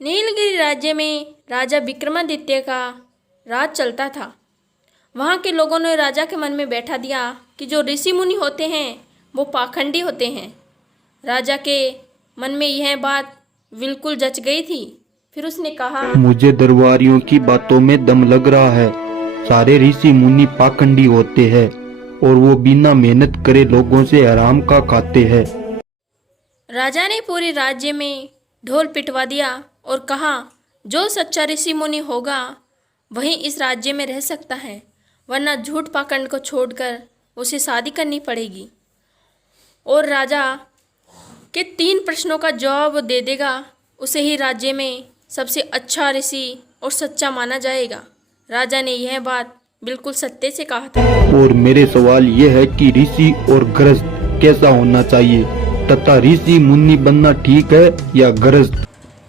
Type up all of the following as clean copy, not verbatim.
नीलगिरी राज्य में राजा विक्रमादित्य का राज चलता था। वहाँ के लोगों ने राजा के मन में बैठा दिया कि जो ऋषि मुनि होते हैं वो पाखंडी होते हैं। राजा के मन में यह बात बिल्कुल जच गई थी। फिर उसने कहा, मुझे दरबारियों की बातों में दम लग रहा है। सारे ऋषि मुनि पाखंडी होते हैं और वो बिना मेहनत करे लोगों से आराम का खाते हैं। राजा ने पूरे राज्य में ढोल पिटवा दिया और कहा, जो सच्चा ऋषि मुनि होगा वही इस राज्य में रह सकता है, वरना झूठ पाखंड को छोड़कर उसे शादी करनी पड़ेगी। और राजा के 3 प्रश्नों का जवाब दे देगा, उसे ही राज्य में सबसे अच्छा ऋषि और सच्चा माना जाएगा। राजा ने यह बात बिल्कुल सत्य से कहा था। और मेरे सवाल ये है कि ऋषि और गृहस्थ कैसा होना चाहिए तथा ऋषि मुनि बनना ठीक है या गृहस्थ?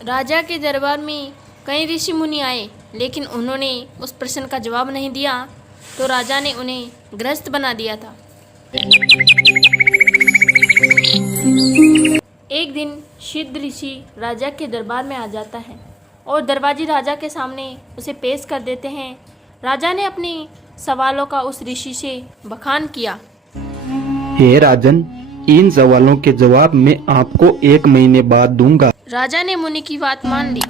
राजा के दरबार में कई ऋषि मुनि आए, लेकिन उन्होंने उस प्रश्न का जवाब नहीं दिया, तो राजा ने उन्हें गृहस्थ बना दिया था। एक दिन सिद्ध ऋषि राजा के दरबार में आ जाता है और दरबारी राजा के सामने उसे पेश कर देते हैं। राजा ने अपने सवालों का उस ऋषि से बखान किया। हे राजन, इन सवालों के जवाब मैं आपको 1 महीने बाद दूंगा। राजा ने मुनि की बात मान ली।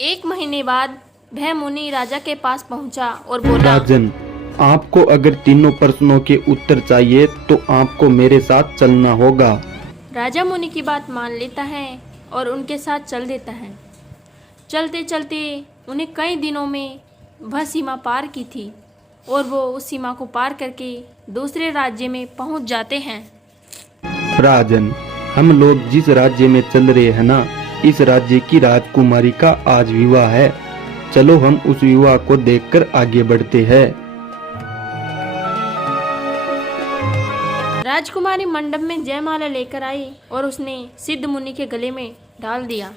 एक महीने बाद वह मुनि राजा के पास पहुंचा और बोला, राजन, आपको अगर तीनों प्रश्नों के उत्तर चाहिए तो आपको मेरे साथ चलना होगा। राजा मुनि की बात मान लेता है और उनके साथ चल देता है। चलते चलते उन्हें कई दिनों में वह सीमा पार की थी और वो उस सीमा को पार करके दूसरे राज्य में पहुंच जाते हैं। राजन, हम लोग जिस राज्य में चल रहे हैं ना, इस राज्य की राजकुमारी का आज विवाह है। चलो हम उस विवाह को देखकर आगे बढ़ते हैं। राजकुमारी मंडप में जयमाला लेकर आई और उसने सिद्ध मुनि के गले में डाल दिया।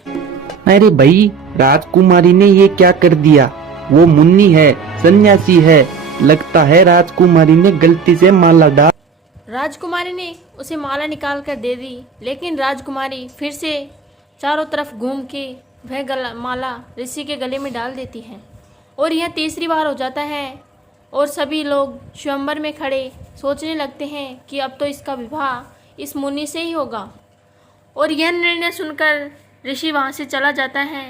अरे भाई, राजकुमारी ने ये क्या कर दिया? वो मुन्नी है, सन्यासी है। लगता है राजकुमारी ने गलती से माला डाल। राजकुमारी ने उसे माला निकाल कर दे दी, लेकिन राजकुमारी फिर से चारों तरफ घूम के वह माला ऋषि के गले में डाल देती है और यह तीसरी बार हो जाता है। और सभी लोग स्वयंवर में खड़े सोचने लगते हैं कि अब तो इसका विवाह इस मुनि से ही होगा। और यह निर्णय सुनकर ऋषि वहाँ से चला जाता है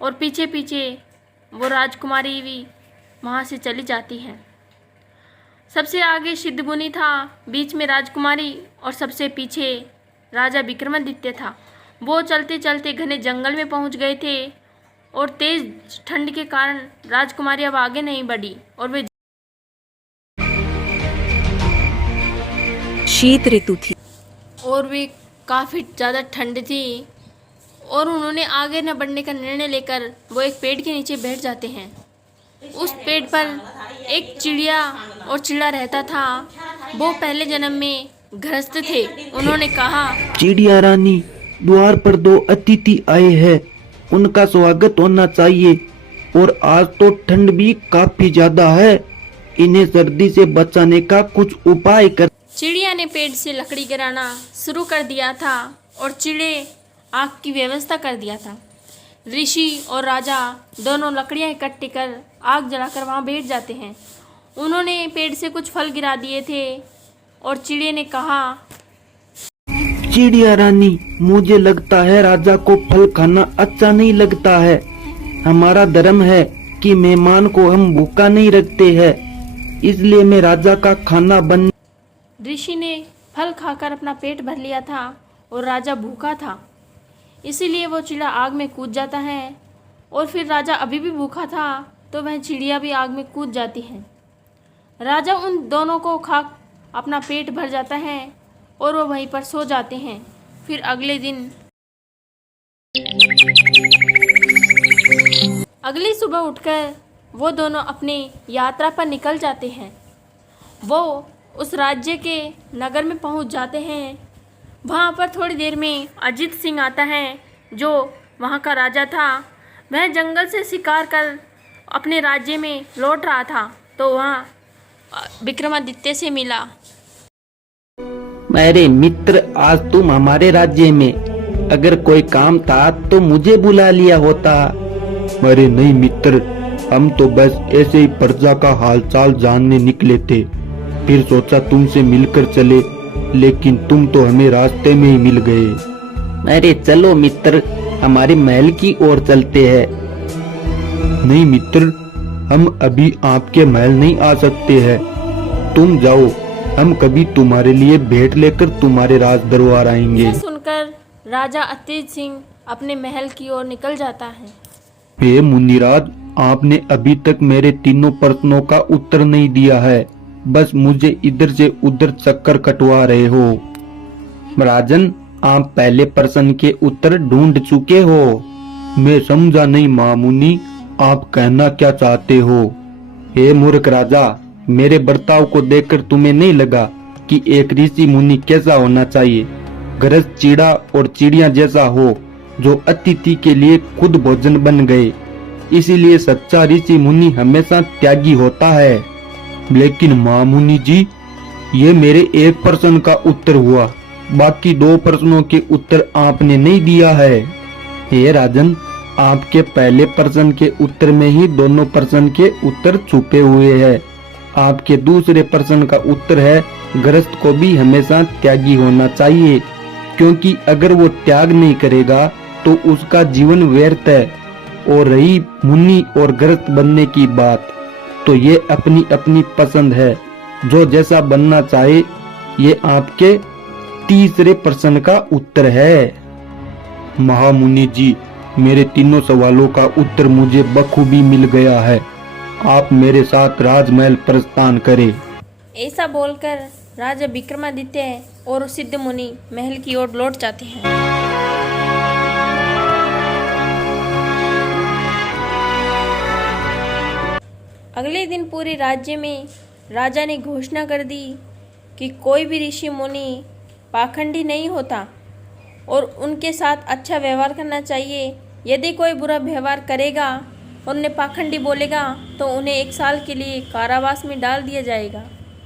और पीछे पीछे वो राजकुमारी भी वहाँ से चली जाती है। सबसे आगे सिद्ध मुनि था, बीच में राजकुमारी और सबसे पीछे राजा विक्रमादित्य था। वो चलते चलते घने जंगल में पहुँच गए थे और तेज ठंड के कारण राजकुमारी अब आगे नहीं बढ़ी और वे शीत ऋतु थी और वे काफ़ी ज़्यादा ठंड थी और उन्होंने आगे न बढ़ने का निर्णय लेकर वो एक पेड़ के नीचे बैठ जाते हैं। उस पेड़ पर एक चिड़िया और चिड़ा रहता था। वो पहले जन्म में गृहस्थ थे। उन्होंने कहा, चिड़िया रानी, द्वार पर 2 अतिथि आए हैं, उनका स्वागत होना चाहिए। और आज तो ठंड भी काफी ज्यादा है, इन्हें सर्दी से बचाने का कुछ उपाय कर। चिड़िया ने पेड़ से लकड़ी गिराना शुरू कर दिया था और चिड़े आग की व्यवस्था कर दिया था। ऋषि और राजा दोनों लकड़ियां इकट्ठी कर आग जलाकर वहां बैठ जाते हैं। उन्होंने पेड़ से कुछ फल गिरा दिए थे और चिड़िया ने कहा, चिड़िया रानी, मुझे लगता है राजा को फल खाना अच्छा नहीं लगता है। हमारा धर्म है कि मेहमान को हम भूखा नहीं रखते हैं, इसलिए मैं राजा का खाना बन। ऋषि ने फल खाकर अपना पेट भर लिया था और राजा भूखा था, इसीलिए वो चिड़ा आग में कूद जाता है। और फिर राजा अभी भी भूखा था तो वह चिड़िया भी आग में कूद जाती है। राजा उन दोनों को खा अपना पेट भर जाता है और वो वहीं पर सो जाते हैं। फिर अगले दिन अगली सुबह उठकर वो दोनों अपनी यात्रा पर निकल जाते हैं। वो उस राज्य के नगर में पहुंच जाते हैं। वहाँ पर थोड़ी देर में अजीत सिंह आता है, जो वहाँ का राजा था। वह जंगल से शिकार कर अपने राज्य में लौट रहा था तो वहाँ विक्रमादित्य से मिला। मेरे मित्र, आज तुम हमारे राज्य में, अगर कोई काम था तो मुझे बुला लिया होता। अरे नहीं मित्र, हम तो बस ऐसे ही प्रजा का हालचाल जानने निकले थे, फिर सोचा तुमसे मिलकर चले, लेकिन तुम तो हमें रास्ते में ही मिल गए। अरे चलो मित्र, हमारे महल की ओर चलते हैं। नहीं मित्र, हम अभी आपके महल नहीं आ सकते हैं, तुम जाओ, हम कभी तुम्हारे लिए भेंट लेकर तुम्हारे राज दरबार आएंगे। यह सुनकर राजा अतेज सिंह अपने महल की ओर निकल जाता है। हे मुनिराज, आपने अभी तक मेरे तीनों प्रश्नों का उत्तर नहीं दिया है, बस मुझे इधर से उधर चक्कर कटवा रहे हो। राजन, आप पहले प्रश्न के उत्तर ढूंढ चुके हो। मैं समझा नहीं महामुनि, आप कहना क्या चाहते हो? हे मूर्ख राजा, मेरे बर्ताव को देखकर तुम्हें नहीं लगा कि एक ऋषि मुनि कैसा होना चाहिए? गरज चिड़ा और चिड़िया जैसा हो, जो अतिथि के लिए खुद भोजन बन गए। इसीलिए सच्चा ऋषि मुनि हमेशा त्यागी होता है। लेकिन महामुनि जी, ये मेरे एक प्रश्न का उत्तर हुआ, बाकी दो प्रश्नों के उत्तर आपने नहीं दिया है। हे राजन, आपके पहले प्रश्न के उत्तर में ही दोनों प्रश्न के उत्तर छुपे हुए हैं। आपके दूसरे प्रश्न का उत्तर है, गृहस्थ को भी हमेशा त्यागी होना चाहिए, क्योंकि अगर वो त्याग नहीं करेगा तो उसका जीवन व्यर्थ है। और रही मुनि और गृहस्थ बनने की बात, तो ये अपनी अपनी पसंद है, जो जैसा बनना चाहे। ये आपके तीसरे प्रश्न का उत्तर है। महामुनि जी, मेरे तीनों सवालों का उत्तर मुझे बखूबी मिल गया है, आप मेरे साथ राजमहल प्रस्थान करें। ऐसा बोलकर राजा विक्रमादित्य और सिद्ध मुनि महल की ओर लौट जाते हैं। अगले दिन पूरे राज्य में राजा ने घोषणा कर दी कि कोई भी ऋषि मुनि पाखंडी नहीं होता और उनके साथ अच्छा व्यवहार करना चाहिए। यदि कोई बुरा व्यवहार करेगा और उन्हें पाखंडी बोलेगा तो उन्हें 1 साल के लिए कारावास में डाल दिया जाएगा।